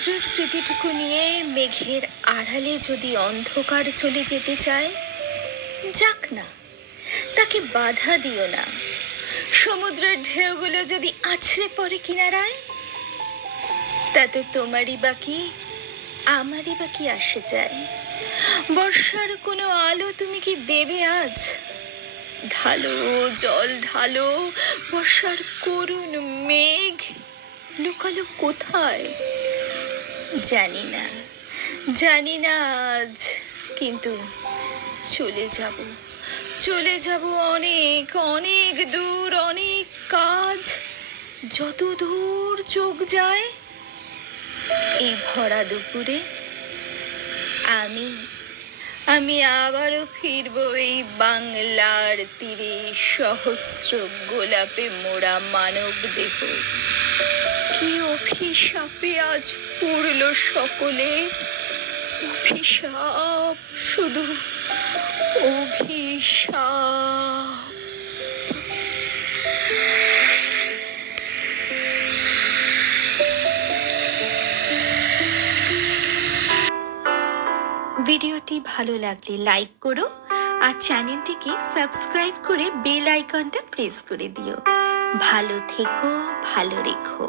সমুদ্র স্মৃতিটুকু নিয়ে মেঘের আড়ালে যদি অন্ধকার চলে যেতে চায়, যাক না, তাকে বাধা দিও না। সমুদ্রের ঢেউগুলো যদি আছড়ে পড়ে কিনারায়, তাতে তোমারই বাকি আমারই বাকি আসে যায়। বর্ষার কোনো আলো তুমি কি দেবে আজ? ঢালো জল ঢালো, বর্ষার করুণ মেঘ লুকালো কোথায় জানি না, জানি না আজ, কিন্তু চলে যাব অনেক অনেক দূর, অনেক কাজ, যত দূর চোখ যায়। এই ভরা দুপুরে আমি আমি আবারও ফিরবো এই বাংলার তীরে, সহস্র গোলাপে মোড়া মানব দেহ। কি অভিশাপে আজ পড়ল সকলের, অভিশাপ, শুধু অভিশাপ। ভিডিওটি ভালো লাগলে লাইক করো আর চ্যানেলটিকে সাবস্ক্রাইব করে বেল আইকনটা প্রেস করে দিও। ভালো থেকো, ভালো রেখো।